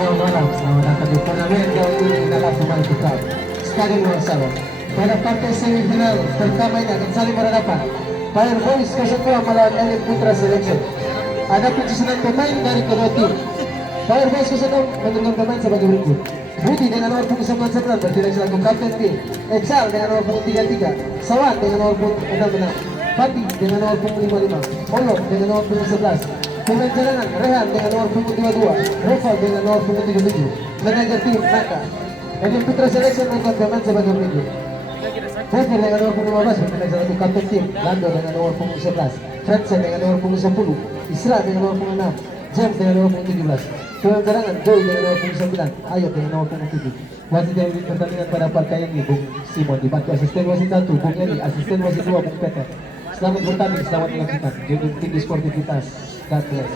selamat malam, selamat datang di turnamen kali ini adalah pemain kita Stadion Warszawa. Pada partai semifinal pertama ini akan saling berhadapan Fire Boys 02 melawan Elit Putra Selection. Ada penyusunan pemain dari kedua tim. Fire Boys 06 menentukan pemain sebagai berikut: Budi dengan nomor punggung 99 bertindak selaku kapten tim, Echal dengan nomor punggung 33, Sawan dengan nomor punggung 66, Fatih dengan nomor punggung 55, Olo dengan nomor punggung 11, pemain cadangan Rehan dengan nomor punggung 52, Reval dengan nomor punggung 37, manajer tim Naka. Elit Putra Selection menentukan pemain sebagai berikut: Hefer dengan nomor punggung 15 bertindak selaku kapten tim, Lando dengan nomor punggung 11, Fredsen dengan nomor punggung 10, Isra dengan nomor punggung 6, James dengan nomor punggung 17. Pemain cadangan Joy dengan nomor punggung 9, Ayot dengan nomor punggung 7. Wasit yang di pertandingan pada partai ini Bung Simon, dibantu asisten wasit 1 Bung Edi, asisten wasit 2 Bung Peter. Selamat bertanding, selamat menyaksikan. Junjung tinggi sportivitas. God bless.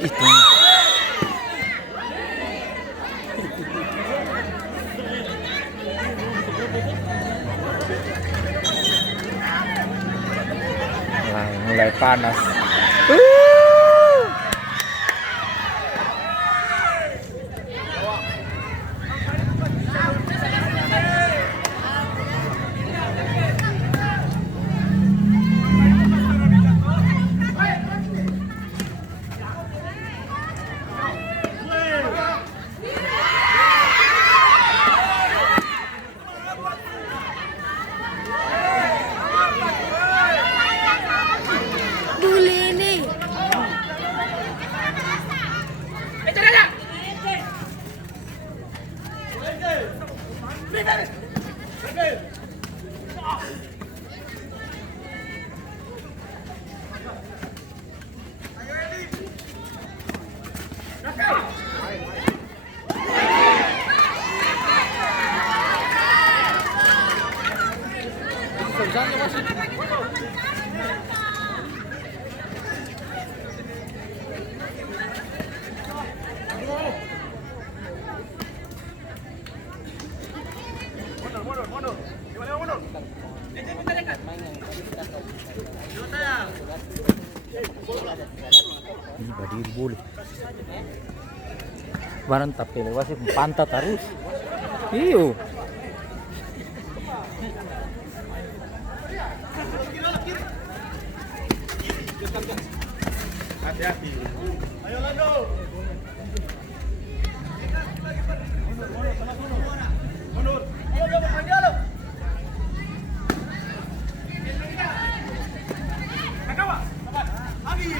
Itu mulai panas. Ini berdiri boleh. Barang tapi lewat sih pantat terus. Iyo. Hati-hati. Ayo Lando. Mundur. Ayo coba panggil lo. Kakawa. Lagi.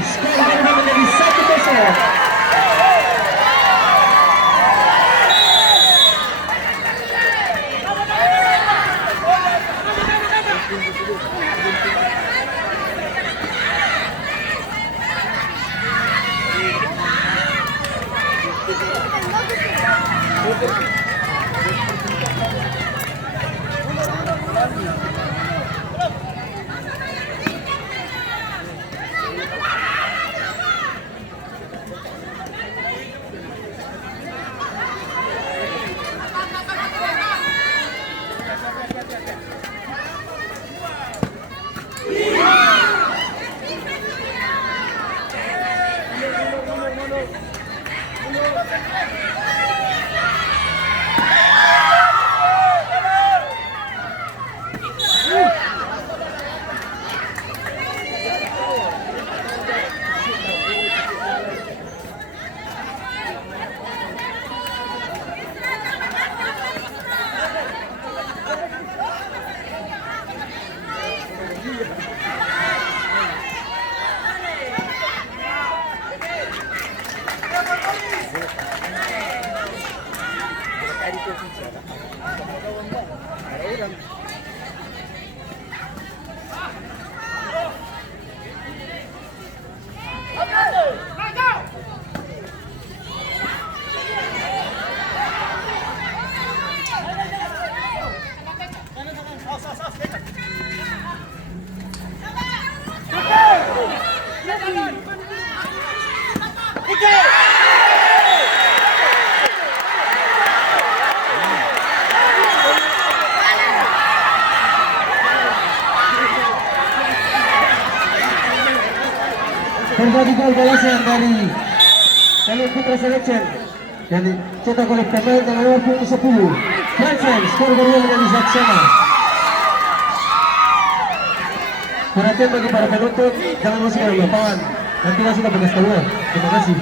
Skor berubah menjadi 1-0. Terjadi gol balasan dari Kalian Putra Selection yang dicetak oleh pemain dengan nomor punggung 10 Fransen. Skor berubah menjadi sama. Perhatian bagi para penonton, jangan masuk ke lapangan, nanti masih dapat keluar. Terima kasih.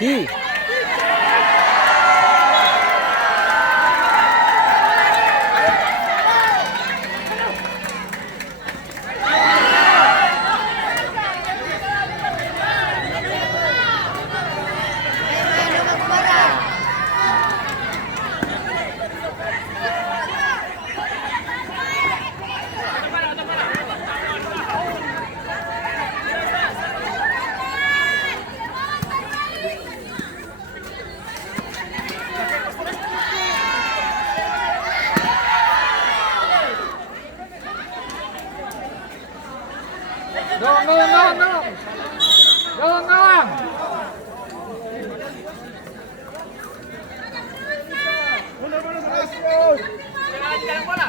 Ih. Gawang, gawang, gawang, gawang. Gawang, gawang. Mundur, mundur, mundur. Jangan bola.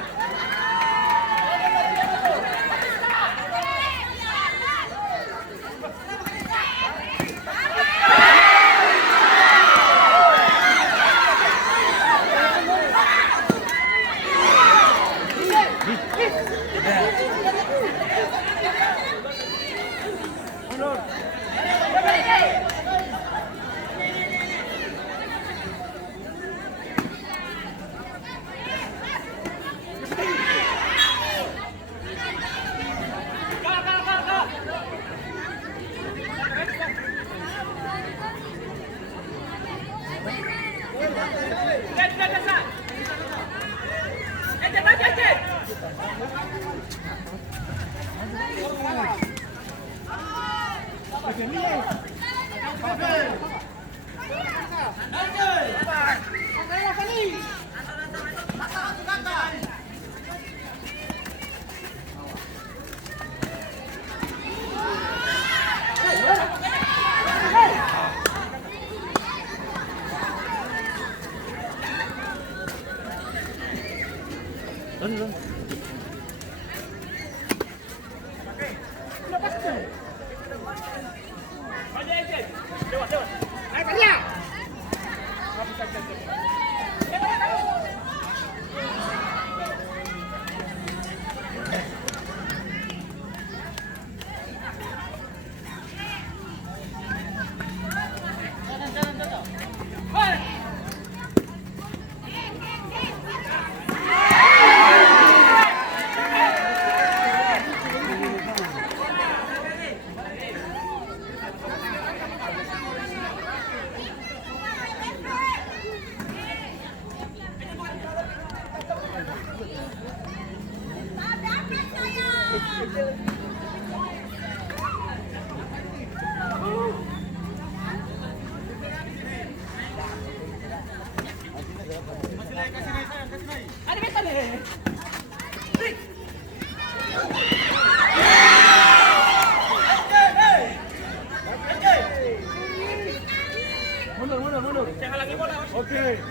Mundur, mundur, mundur. Jangan lagi bola. Oke.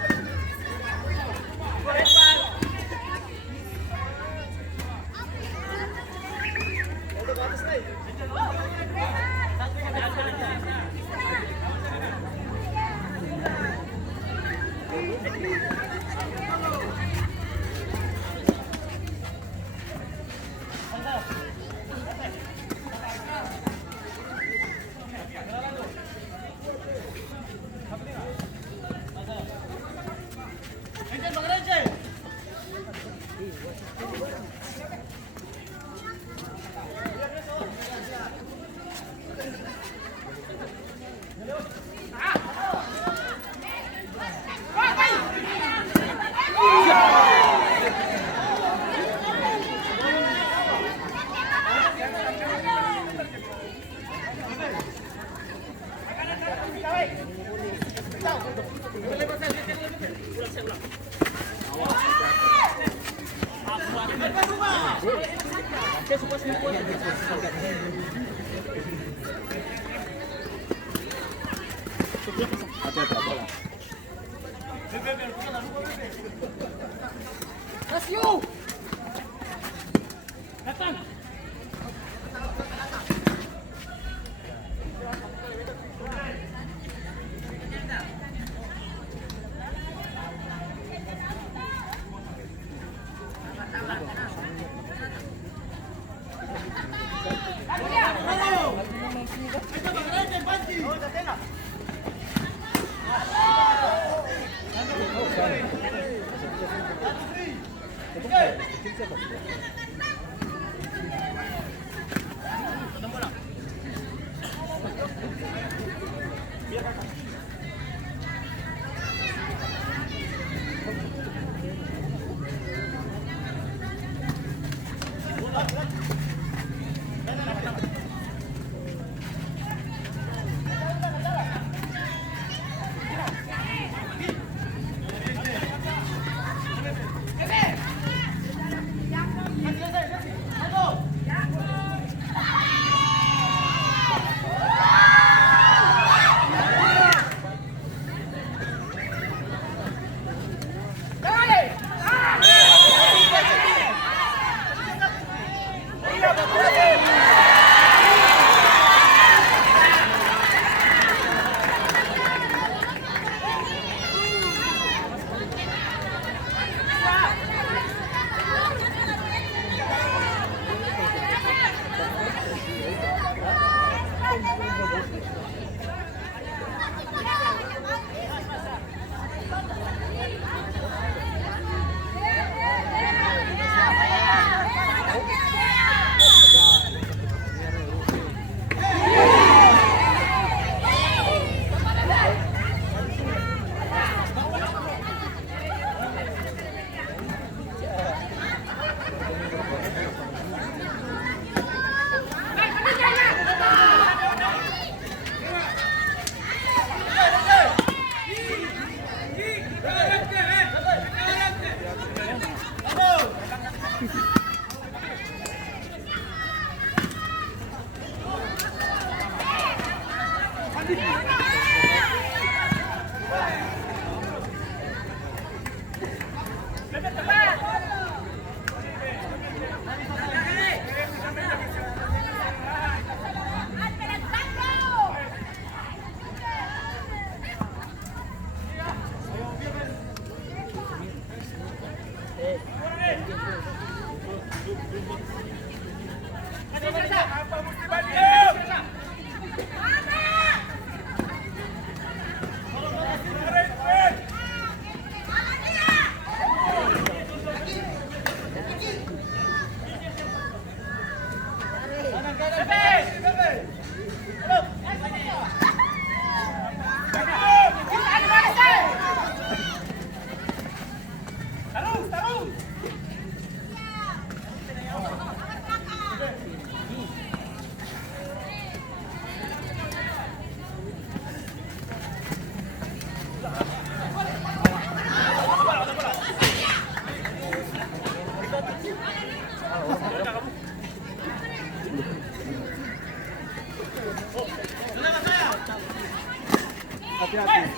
Hati-hati.